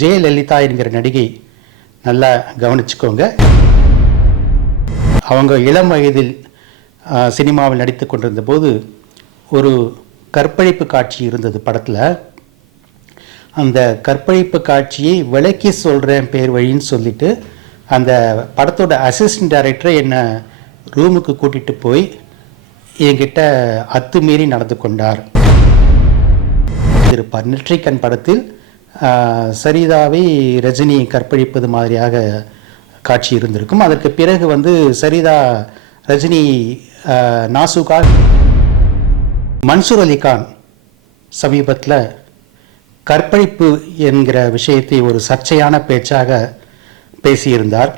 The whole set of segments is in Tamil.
ஜெயலலிதா என்கிற நடிகை நல்லா கவனிச்சுக்கோங்க. அவங்க இளம் வயதில் சினிமாவில் நடித்து கொண்டிருந்த போது ஒரு கற்பழிப்பு காட்சி இருந்தது படத்தில். அந்த கற்பழிப்பு காட்சியை விளக்கி சொல்கிறேன் பேர் வழின்னு சொல்லிட்டு அந்த படத்தோட அசிஸ்டன்ட் டைரக்டரை என்னை ரூமுக்கு கூட்டிகிட்டு போய் என்கிட்ட அத்துமீறி நடந்து கொண்டார். இருப்பார். நெற்றிக்கண் படத்தில் சரிதாவை ரஜினி கற்பழிப்பது மாதிரியாக காட்சி இருந்திருக்கும். அதற்கு பிறகு சரிதா ரஜினி நாசுகா. மன்சூர் அலிகான் சமீபத்தில் கற்பழிப்பு என்கிற விஷயத்தை ஒரு சர்ச்சையான பேச்சாக பேசியிருந்தார்.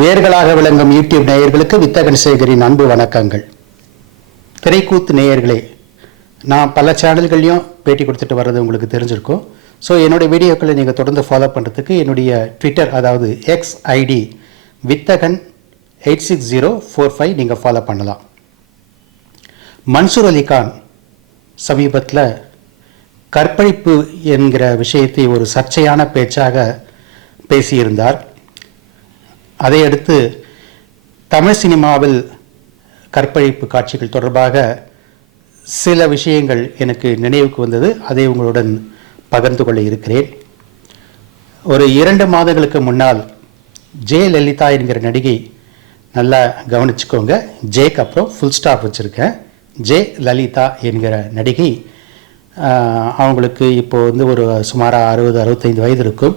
வேர்களாக விளங்கும் யூடியூப் நேயர்களுக்கு வித்தகன் சேகரின் அன்பு வணக்கங்கள். திரைக்கூத்து நேயர்களே, நான் பல சேனல்களையும் பேட்டி கொடுத்துட்டு வர்றது உங்களுக்கு தெரிஞ்சிருக்கும். ஸோ என்னுடைய வீடியோக்களை நீங்கள் தொடர்ந்து ஃபாலோ பண்ணுறதுக்கு என்னுடைய ட்விட்டர், அதாவது எக்ஸ் ஐடி வித்தகன் 86045 நீங்கள் ஃபாலோ பண்ணலாம். மன்சூர் அலிகான் சமீபத்தில் கற்பழிப்பு என்கிற விஷயத்தை ஒரு சர்ச்சையான பேச்சாக பேசியிருந்தார். அதையடுத்து தமிழ் சினிமாவில் கற்பழிப்பு காட்சிகள் தொடர்பாக சில விஷயங்கள் எனக்கு நினைவுக்கு வந்தது. அதை உங்களுடன் பகிர்ந்து கொள்ள இருக்கிறேன். ஒரு 2 மாதங்களுக்கு முன்னால் ஜெயலலிதா என்கிற நடிகை நல்லா கவனிச்சுக்கோங்க. ஜேக்கு அப்புறம் ஃபுல் ஸ்டாப் வச்சுருக்கேன். ஜெயலலிதா என்கிற நடிகை, அவங்களுக்கு இப்போது ஒரு சுமாராக 60-65 வயது இருக்கும்.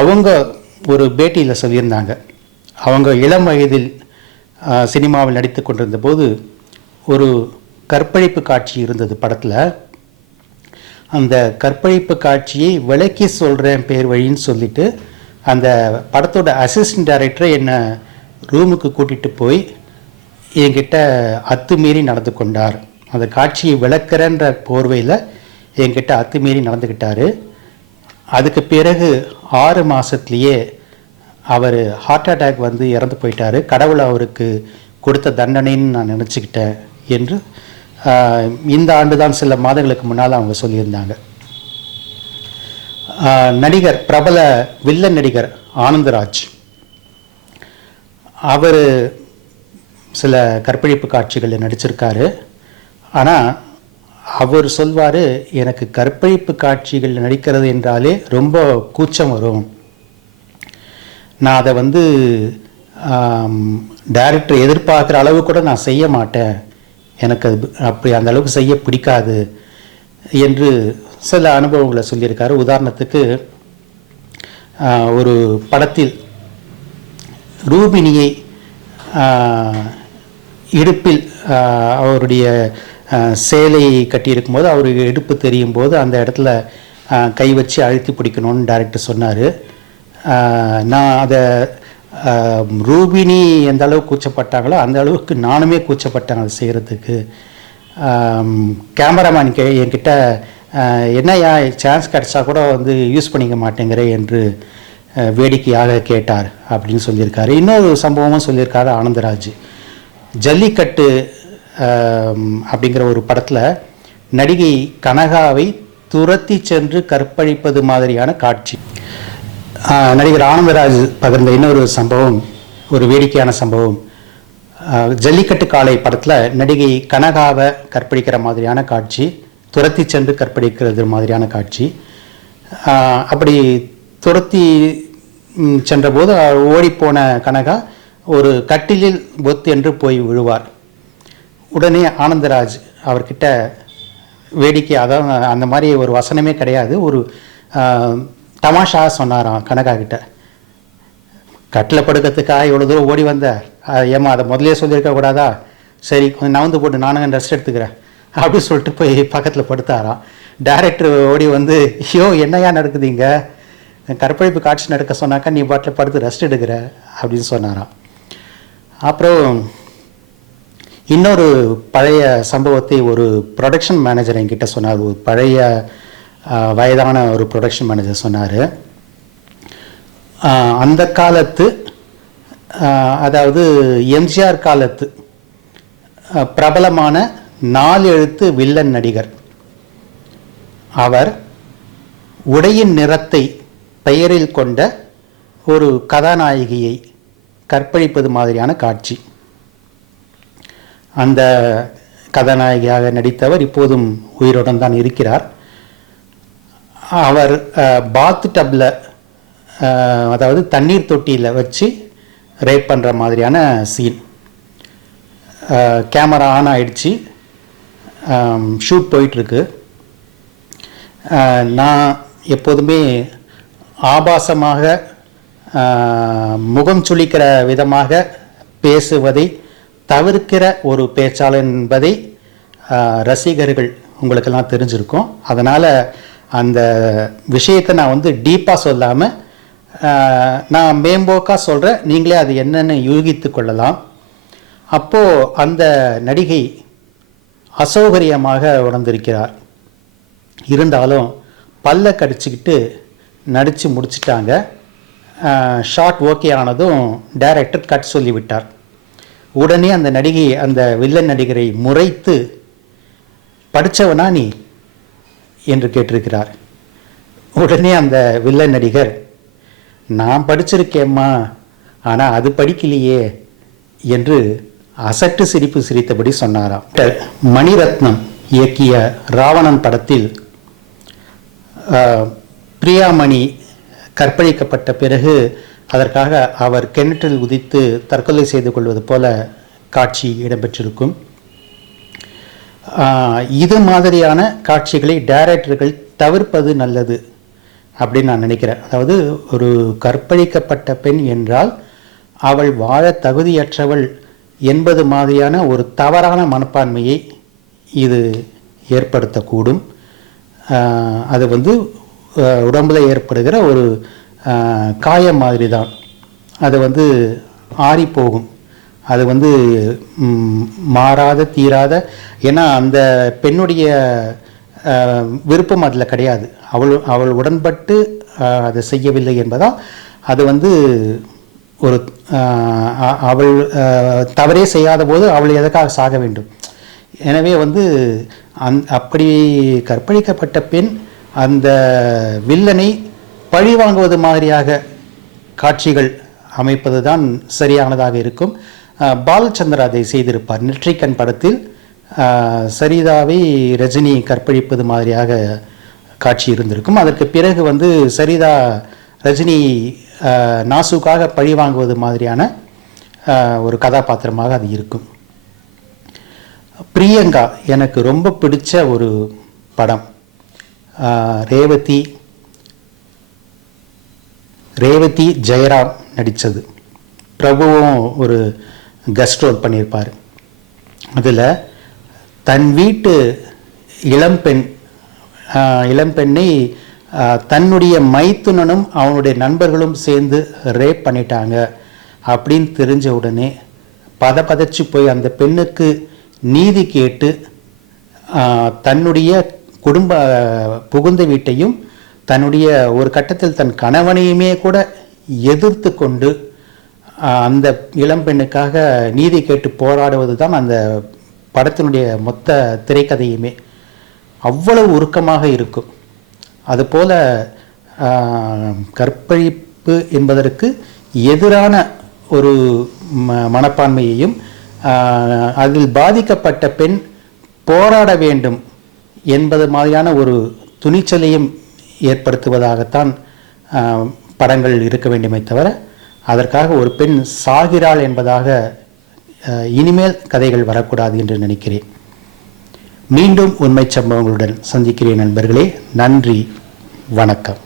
அவங்க ஒரு பேட்டியில் சொல்லியிருந்தாங்க, அவங்க இளம் வயதில் சினிமாவில் நடித்து கொண்டிருந்த போது ஒரு கற்பழிப்பு காட்சி இருந்தது படத்தில். அந்த கற்பழிப்பு காட்சியை விளக்கி சொல்கிறேன் பேர் வழின்னு சொல்லிட்டு அந்த படத்தோட அசிஸ்டன்ட் டைரக்டரை என்னை ரூமுக்கு கூட்டிகிட்டு போய் என்கிட்ட அத்துமீறி நடந்து கொண்டார். அந்த காட்சியை விளக்குறன்ற போர்வையில் என்கிட்ட அத்துமீறி நடந்துக்கிட்டார். அதுக்கு பிறகு 6 மாதத்துலேயே அவர் ஹார்ட் அட்டாக் இறந்து போயிட்டார். கடவுள் அவருக்கு கொடுத்த தண்டனைன்னு நான் நினச்சிக்கிட்டேன் என்று இந்த ஆண்டு தான் சில மாதங்களுக்கு முன்னால் அவங்க சொல்லியிருந்தாங்க. நடிகர், பிரபல வில்லன் நடிகர் ஆனந்தராஜ், அவர் சில கற்பழிப்பு காட்சிகளில் நடிச்சிருக்காரு. ஆனால் அவர் சொல்வார், எனக்கு கற்பழிப்பு காட்சிகள் நடிக்கிறது என்றாலே ரொம்ப கூச்சம் வரும். நான் அதை டைரக்டர் எதிர்பார்க்குற அளவு கூட நான் செய்ய மாட்டேன், எனக்கு அது அப்படி அந்த அளவுக்கு செய்ய பிடிக்காது என்று சில அனுபவங்களை சொல்லியிருக்காரு. உதாரணத்துக்கு, ஒரு படத்தில் ரூபினியை இடுப்பில் அவருடைய சேலை கட்டியிருக்கும்போது அவருக்கு இடுப்பு தெரியும் போது அந்த இடத்துல கை வச்சு அழுத்தி பிடிக்கணும்னு டைரக்டர் சொன்னார். நான் அதை ரூபினி எந்த அளவுக்கு கூச்சப்பட்டாங்களோ அந்த அளவுக்கு நானுமே கூச்சப்பட்டேன் அதை செய்கிறதுக்கு. கேமராமேன் என்கிட்ட என்னையா சான்ஸ் கிடச்சா கூட யூஸ் பண்ணிக்க மாட்டேங்கிறேன் என்று வேடிக்கையாக கேட்டார் அப்படின்னு சொல்லியிருக்காரு. இன்னொரு சம்பவமும் சொல்லியிருக்காரு ஆனந்தராஜ். ஜல்லிக்கட்டு அப்படிங்கிற ஒரு படத்தில் நடிகை கனகாவை துரத்தி சென்று கற்பழிப்பது மாதிரியான காட்சி. நடிகர் ஆனந்தராஜ் பகிர்ந்த இன்னொரு சம்பவம், ஒரு வேடிக்கையான சம்பவம். ஜல்லிக்கட்டு காளை படத்தில் நடிகை கனகாவை கற்பழிக்கிற மாதிரியான காட்சி, துரத்தி சென்று கற்பழிக்கிறது மாதிரியான காட்சி. அப்படி துரத்தி சென்றபோது ஓடிப்போன கனகா ஒரு கட்டிலில் பொத்து என்று போய் விழுவார். உடனே ஆனந்தராஜ் அவர்கிட்ட வேடிக்கை, அதாவது அந்த மாதிரி ஒரு வசனமே கிடையாது, ஒரு தமாஷா சொன்னாராம் கனகா கிட்ட, கட்டில் படுக்கிறதுக்காக இவ்வளோ தூரம் ஓடி வந்த, ஏமா அதை முதலே சொல்லியிருக்க கூடாதா, சரி கொஞ்சம் நவந்து போட்டு நானுங்க ரெஸ்ட் எடுத்துக்கிறேன் அப்படின்னு சொல்லிட்டு போய் பக்கத்தில் படுத்தாராம். டைரக்டர் ஓடி ஐயோ என்னையா நடக்குதுங்க, கற்பழிப்பு காட்சி நடக்க சொன்னாக்கா நீ பாட்டில் படுத்து ரெஸ்ட் எடுக்கிற அப்படின்னு சொன்னாராம். அப்புறம் இன்னொரு பழைய சம்பவத்தை ஒரு ப்ரொடக்ஷன் மேனேஜர் என்கிட்ட சொன்னார். ஒரு பழைய வயதான ஒரு ப்ரொடக்ஷன் மேனேஜர் சொன்னார். அந்த காலத்து, அதாவது எம்ஜிஆர் காலத்து பிரபலமான 4 எழுத்து வில்லன் நடிகர். அவர் உடையின் நிறத்தை பெயரில் கொண்ட ஒரு கதாநாயகியை கற்பழிப்பது மாதிரியான காட்சி. அந்த கதாநாயகியாக நடித்தவர் இப்போதும் உயிருடன் தான் இருக்கிறார். அவர் பாத் டப்பில், அதாவது தண்ணீர் தொட்டியில் வச்சு ரேப் பண்ணுற மாதிரியான சீன். கேமரா ஆன் ஆயிடுச்சு, ஷூட் போயிட்டுருக்கு. நான் எப்போதுமே ஆபாசமாக முகம் சுளிக்கிற விதமாக பேசுவதை தவிர்க்கிற ஒரு பேச்சாளர் என்பதை ரசிகர்கள் உங்களுக்கெல்லாம் தெரிஞ்சிருக்கும். அதனால் அந்த விஷயத்தை நான் டீப்பாக சொல்லாமல் நான் மேம்போக்காக சொல்கிறேன், நீங்களே அது என்னென்னு யூகித்து கொள்ளலாம். அப்போது அந்த நடிகை அசௌகரியமாக உணர்ந்திருக்கிறார். இருந்தாலும் பல்ல கடிச்சிக்கிட்டு நடித்து முடிச்சிட்டாங்க. ஷார்ட் ஓகே ஆனதும் டைரக்டர் கட் சொல்லிவிட்டார். உடனே அந்த நடிகை அந்த வில்லன் நடிகரை முறைத்து, படித்தவனா நீ என்று கேட்டிருக்கிறார். உடனே அந்த வில்லன் நடிகர், நான் படிச்சிருக்கேம்மா, ஆனால் அது படிக்கலையே என்று அசட்டு சிரிப்பு சிரித்தபடி சொன்னாராம். மணிரத்னம் இயக்கிய ராவணன் படத்தில் பிரியாமணி கற்பழிக்கப்பட்ட பிறகு அதற்காக அவர் கிணற்றில் குதித்து தற்கொலை செய்து கொள்வது போல காட்சி இடம்பெற்றிருக்கும். இது மாதிரியான காட்சிகளை டைரக்டர்கள் தவிர்ப்பது நல்லது அப்படின்னு நான் நினைக்கிறேன். அதாவது ஒரு கற்பழிக்கப்பட்ட பெண் என்றால் அவள் வாழ தகுதியற்றவள் என்பது மாதிரியான ஒரு தவறான மனப்பான்மையை இது ஏற்படுத்தக்கூடும். அது உடம்புல ஏற்படுகிற ஒரு காயம் மாதிரி தான். அது ஆறி போகும். அது மாறாத தீராத, ஏன்னா அந்த பெண்ணுடைய விருப்பம் அதில் கிடையாது. அவள் உடன்பட்டு அதை செய்யவில்லை என்பதால் அது ஒரு அவள் தவறே செய்யாத போது அவள் எதற்காக சாக வேண்டும்? எனவே அப்படி கற்பழிக்கப்பட்ட பெண் அந்த வில்லனை பழி வாங்குவது மாதிரியாக காட்சிகள் அமைப்பது தான் சரியானதாக இருக்கும். பாலச்சந்தர் அதை செய்திருப்பார். நெற்றிக்கண் படத்தில் சரிதாவை ரஜினி கற்பழிப்பது மாதிரியாக காட்சி இருந்திருக்கும். அதற்கு பிறகு சரிதா ரஜினி நாசுக்காக பழி வாங்குவது மாதிரியான ஒரு கதாபாத்திரமாக அது இருக்கும். பிரியங்கா எனக்கு ரொம்ப பிடிச்ச ஒரு படம். ரேவதி ஜெயராம் நடித்தது. பிரபுவும் ஒரு கெஸ்ட் ரோல் பண்ணியிருப்பார். அதில் தன் வீட்டு இளம்பெண்ணை தன்னுடைய மைத்துனனும் அவனுடைய நண்பர்களும் சேர்ந்து ரேப் பண்ணிட்டாங்க அப்படின்னு தெரிஞ்ச உடனே பதச்சு போய் அந்த பெண்ணுக்கு நீதி கேட்டு தன்னுடைய குடும்ப புகுந்த வீட்டையும் தன்னுடைய ஒரு கட்டத்தில் தன் கணவனையுமே கூட எதிர்த்து கொண்டு அந்த இளம்பெண்ணுக்காக நீதி கேட்டு போராடுவது தான் அந்த படத்தினுடைய மொத்த திரைக்கதையுமே. அவ்வளவு உருக்கமாக இருக்கும். அதுபோல கற்பழிப்பு என்பதற்கு எதிரான ஒரு மனப்பான்மையையும் அதில் பாதிக்கப்பட்ட பெண் போராட வேண்டும் என்பது மாதிரியான ஒரு துணிச்சலையும் ஏற்படுத்துவதாகத்தான் படங்கள் இருக்க வேண்டுமே தவிர அதற்காக ஒரு பெண் சாகிறாள் என்பதாக இனிமேல் கதைகள் வரக்கூடாது என்று நினைக்கிறேன். மீண்டும் உண்மை சம்பவங்களுடன் சந்திக்கிறேன் நண்பர்களே. நன்றி, வணக்கம்.